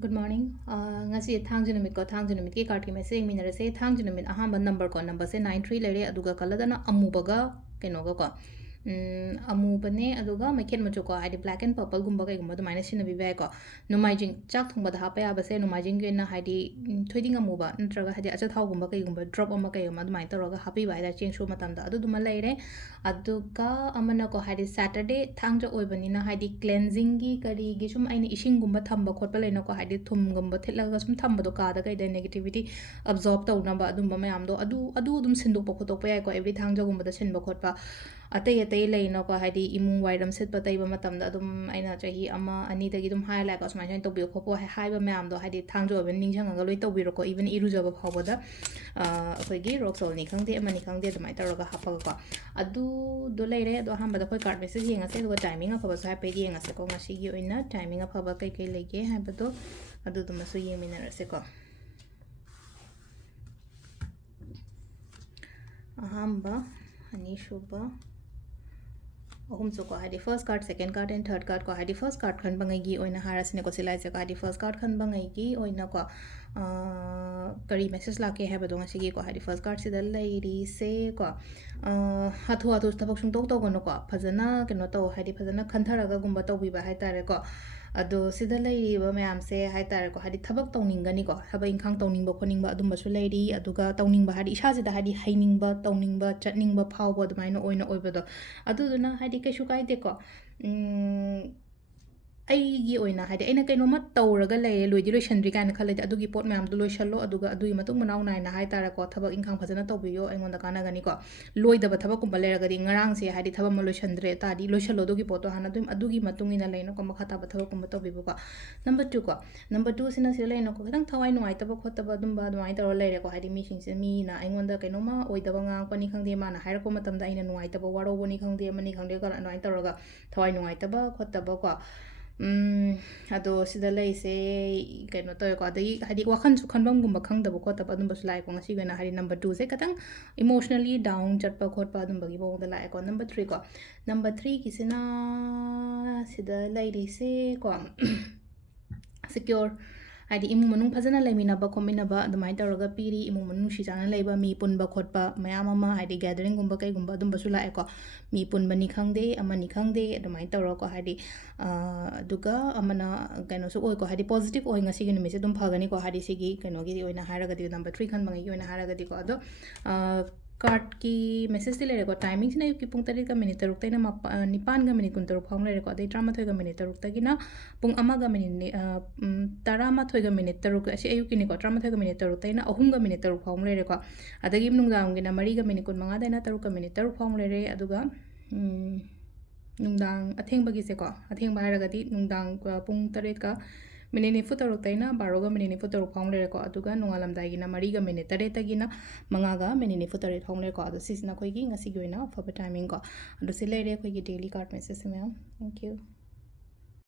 Good morning. Ngasi thangjunamit ko thangjunamit ki card ki message minare se thangjunamit ahamba number ko number se 93 lere aduga kaladana amubaga kenoga ko amubane aduga mekhet machu ko haidi black and purple gumba kai gumba dumaina sinabi bai ko numaijing chak thongba da hapa ya base numaijing ge na haidi thoiding amuba ntraga haidi acha thau gumba kai gumba drop ama kai ma dumaina toroga happy bai da cheng show matam da adu duma leire aduga amana ko haidi saturday thangja oibani na haidi cleansing gi kari gi sum aina ishing gumba thamba khotpa leina ko haidi thum gumba thelaga sum thamba do ka da kai da negativity absorb tawna ba adum ba mayam do adu dum sinduk pa khotok pa yai ko every thangja gumba da sinba khotpa atay atay leina ko haidi imung wairam sit patay ba matam da adum aina chahi ama ani dagi dum highlight ko smai chain tobi khopo hai ba mayam do haidi thangjo ben ningchang ga loi tobi ro ko even iruja ba phawa da akhoi gi rock sol ni khangde amani khangde dumai taroga hapa ko adu do leire do hamba da khoi card message yenga se do timing afa ba sa pe yenga se ko ngasi gi oina timing afa ba kai kai lege ha ba do adu dum su yemina rase ko ahamba ani shuba ko hadi first card second card and third card ko hadi first card khan bangai gi oina haras ne ko silai se ko hadi first card khan bangai gi oina ko kari message la ke ha ba dong sigi ko hadi first card sidal lairi se ko hathu hathu tabak sung tok tok no ko phajana keno to hadi phajana khantharaga gumba to bi ba hai tare ko ado sida lairi ba mayam se hai tare ko hadi thabak tawninggani ko haba inkhang tawningba khoningba adum ba su lairi aduga tawningba hadi isha sida hadi hainingba tawningba chatningba phawba dumaina oina oibado aduduna hadi kaishu kaide ko ꯑꯩꯒꯤ ꯑꯣꯏꯅ ꯍꯥꯏꯗꯤ ꯑꯩꯅ ꯀꯩꯅꯣꯝꯃ ꯇꯧꯔꯒ ꯂꯩꯔꯦ ꯂꯣꯏꯗꯤ ꯂꯣꯏꯁꯟꯗ꯭ꯔꯤ ꯀꯥꯏꯅ ꯈꯜꯂꯗꯤ ꯑꯗꯨꯒꯤ ꯄꯣꯠ ꯃꯌꯥꯝꯗꯣ ꯂꯣꯏꯁꯜꯂꯣ ꯑꯗꯨꯒ ꯑꯗꯨꯒꯤ ꯃꯇꯨꯡ ꯃꯅꯥꯎ ꯅꯥꯏꯅ ꯍꯥꯏꯇꯥꯔꯦꯀꯣ ꯊꯕꯛ ꯏꯪꯈꯥꯡ ꯐꯖꯅ ꯇꯧꯕꯤꯌꯣ ꯑꯩꯉꯣꯟꯗ ꯀꯥꯟꯅꯒꯅꯤꯀꯣ ꯂꯣꯏꯗꯕ ꯊꯕꯛꯀꯨꯝꯕ ꯂꯩꯔꯒꯗꯤ ꯉꯔꯥꯡꯁꯦ ꯍꯥꯏꯗꯤ ꯊꯕꯛ ꯑꯃ ꯂꯣꯏꯁꯟꯗ꯭ꯔꯦ ꯇꯥꯔꯗꯤ ꯂꯣꯏꯁꯜꯂꯣ ꯑꯗꯨꯒꯤ ꯄꯣꯠꯇꯣ ꯍꯥꯟꯅ ꯑꯗꯨꯝ ꯑꯗꯨꯒꯤ ꯃꯇꯨꯡ ꯏꯟꯅ ꯂꯩꯅꯀꯣ ꯃꯈꯥ ꯇꯥꯕ ꯊꯕꯛꯀꯨꯝꯕ ꯇꯧꯕꯤꯕꯀꯣ ꯅꯝꯕꯔ 2 ꯁꯤꯅ ꯁꯤꯗ ꯂꯩꯅꯀꯣ ꯈꯤꯇꯪ ꯊꯋꯥꯏ ꯅꯨꯡꯉꯥꯏꯇꯕ ꯈꯣꯠꯇꯕ ꯑꯗꯨꯝꯕ ꯑꯗꯨꯃꯥꯏꯅ ꯇꯧꯔ ꯂꯩꯔꯦꯀꯣ ꯍꯥꯏꯗꯤ ꯃꯤꯁꯤꯡꯁꯦ ꯃꯤꯅ ꯑꯩꯉꯣꯟꯗ ꯀꯩꯅꯣꯝꯃ ꯑꯣꯏꯗꯕ ꯉꯥꯡꯉꯛꯄꯅꯤ ꯈꯪꯗꯦ ꯃꯥꯅ ꯍꯥꯏꯔꯛꯄ ꯃꯇꯝꯗ ꯑꯩꯅ ꯅꯨꯡꯉꯥꯏꯇꯕ ꯋꯥꯔꯧꯕꯅꯤ ꯈꯪꯗꯦ ꯑꯃꯅꯤ ꯈꯪꯗꯦ ꯑꯗꯨꯃꯥꯏꯅ ꯇꯧꯔꯒ ꯊꯋꯥꯏ ꯅꯨꯡꯉꯥꯏꯇꯕ ꯈꯣꯠꯇꯕꯀꯣ ꯑꯗꯣ ꯁꯤꯗ ꯂꯩꯁꯦ ꯀꯩꯅꯣ ꯇꯧꯋꯦꯀꯣ ꯑꯗꯒꯤ ꯍꯥꯏꯗꯤ ꯋꯥꯈꯟꯁꯨ ꯈꯟꯐꯝꯒꯨꯝꯕ ꯈꯪꯗꯕ ꯈꯣꯠꯇꯕ ꯑꯗꯨꯝꯕꯁꯨ ꯂꯥꯛꯑꯦꯀꯣ ꯉꯁꯤꯒꯤ ꯑꯣꯏꯅ ꯍꯥꯏꯗꯤ ꯅꯝꯕꯔ 2ꯁꯦ ꯈꯤꯇꯪ ꯏꯃꯣꯁꯅꯦꯜꯂꯤ ꯗꯥꯎꯟ ꯆꯠꯄ ꯈꯣꯠꯄ ꯑꯗꯨꯝꯕꯒꯤ ꯃꯑꯣꯡꯗ ꯂꯥꯛꯑꯦꯀꯣ ꯅꯝꯕꯔ 3 ꯀꯣ ꯅꯝꯕꯔ 3ꯒꯤꯁꯤꯅ ꯁꯤꯗ ꯂꯩꯔꯤꯁꯦ ꯀꯣ ꯁꯤꯀ꯭ꯌꯣꯔ ꯍꯥꯏꯗꯤ ꯏꯃꯨꯡ ꯃꯅꯨꯡ ꯐꯖꯅ ꯂꯩꯃꯤꯟꯅꯕ ꯈꯣꯠꯃꯤꯟꯅꯕ ꯑꯗꯨꯃꯥꯏꯅ ꯇꯧꯔꯒ ꯄꯤꯔꯤ ꯏꯃꯨꯡ ꯃꯅꯨꯡ ꯅꯨꯡꯁꯤ ꯆꯥꯟꯅ ꯂꯩꯕ ꯃꯤ ꯄꯨꯟꯕ ꯈꯣꯠꯄ ꯃꯌꯥꯝ ꯑꯃ ꯍꯥꯏꯗꯤ ꯒꯦꯗꯔꯤꯡꯒꯨꯝꯕ ꯀꯩꯒꯨꯝꯕ ꯑꯗꯨꯝꯕꯁꯨ ꯂꯥꯛꯑꯦꯀꯣ ꯃꯤ ꯄꯨꯟꯕꯅꯤ ꯈꯪꯗꯦ ꯑꯃꯅꯤ ꯈꯪꯗꯦ ꯑꯗꯨꯃꯥꯏꯅ ꯇꯧꯔꯒꯀꯣ ꯍꯥꯏꯗꯤ ꯑꯗꯨꯒ ꯑꯃꯅ ꯀꯩꯅꯣꯁꯨ ꯑꯣꯏꯀꯣ ꯍꯥꯏꯗꯤ ꯄꯣꯖꯤꯇꯤቭ ꯑꯣꯏ ꯉꯁꯤꯒꯤ ꯅꯨꯃꯤꯠꯁꯦ ꯑꯗꯨꯝ ꯐꯒꯅꯤꯀꯣ ꯍꯥꯏꯗꯤ ꯁꯤꯒꯤ ꯀꯩꯅꯣꯒꯤꯗꯤ ꯑꯣꯏꯅ ꯍꯥꯏꯔꯒꯗꯤ ꯅꯝꯕꯔ 3 ꯈꯟꯕꯉꯩꯒꯤ ꯑꯣꯏꯅ ꯍꯥꯏꯔꯒꯗꯤꯀꯣ ꯑꯗꯣ ꯀꯥꯔꯠꯀꯤ ꯃꯦꯁꯦꯖꯇꯤ ꯂꯩꯔꯦꯀꯣ ꯇꯥꯏꯃꯤꯡꯁꯤꯅ ꯑꯌꯨꯛꯀꯤ ꯄꯨꯡ 7ꯒ ꯃꯤꯅꯤꯠ 6ꯇꯩꯅ 9ꯒ ꯃꯤꯅꯤꯠ 16 ꯐꯥꯎ ꯂꯩꯔꯦꯀꯣ ꯑꯗꯩ 13ꯒ ꯃꯤꯅꯤꯠ 6ꯇꯒꯤꯅ ꯄꯨꯡ 1ꯒ ꯃꯤꯅꯤꯠ 11ꯒ ꯃꯤꯅꯤꯠ 6 ꯑꯁꯤ ꯑꯌꯨꯛꯀꯤꯅꯤꯀꯣ 13ꯒ ꯃꯤꯅꯤꯠ 6ꯇꯩꯅ 3ꯒ ꯃꯤꯅꯤꯠ 6 ꯐꯥꯎ ꯂꯩꯔꯦꯀோ ꯑꯗꯒꯤ9ꯒꯤꯅ 4ꯒ ꯃꯤꯅꯤꯠ 25ꯗꯩꯅ 6ꯒ ꯃꯤꯅꯤꯠ 6 ꯐꯥꯎ ꯂꯩꯔꯦ ꯑꯗꯨꯒ ꯅꯨꯡꯗꯥꯡ ꯑꯊꯦꯡꯕꯒꯤꯁꯦꯀꯣ ꯑꯊꯦꯡꯕ ꯍꯥꯏꯔꯒꯗꯤ ꯅꯨꯡꯗꯥꯡ ꯄꯨꯡ 7ꯒ ꯃꯤꯅꯤꯠ 44ꯇꯩꯅ 12ꯒ ꯃꯤꯅꯤꯠ 44 ꯐꯥꯎ ꯂꯩꯔꯦꯀꯣ ꯑꯗꯨꯒ ꯅꯣꯡꯉꯥꯜꯂꯝꯗꯥꯏꯒꯤꯅ 4ꯒ ꯃꯤꯅꯤꯠ 8ꯇꯒꯤꯅ 5ꯒ ꯃꯤꯅꯤꯠ 48 ꯐꯥꯎ ꯂꯩꯔꯦꯀꯣ ꯑꯗꯣ ꯁꯤꯁꯤꯅ ꯑꯩꯈꯣꯏꯒꯤ ꯉꯁꯤꯒꯤ ꯑꯣꯏꯅ ꯑꯐꯕ ꯇꯥꯏꯃꯤꯡ ꯀꯣ ꯑꯗꯣ ꯁꯤ ꯂꯩꯔꯦ ꯑꯩꯈꯣꯏꯒꯤ ꯗꯦꯂꯤ ꯀꯥꯔꯠ ꯃꯦꯁꯦꯖ ꯃꯌꯥꯝ ꯊꯦꯡꯛ ꯌꯨ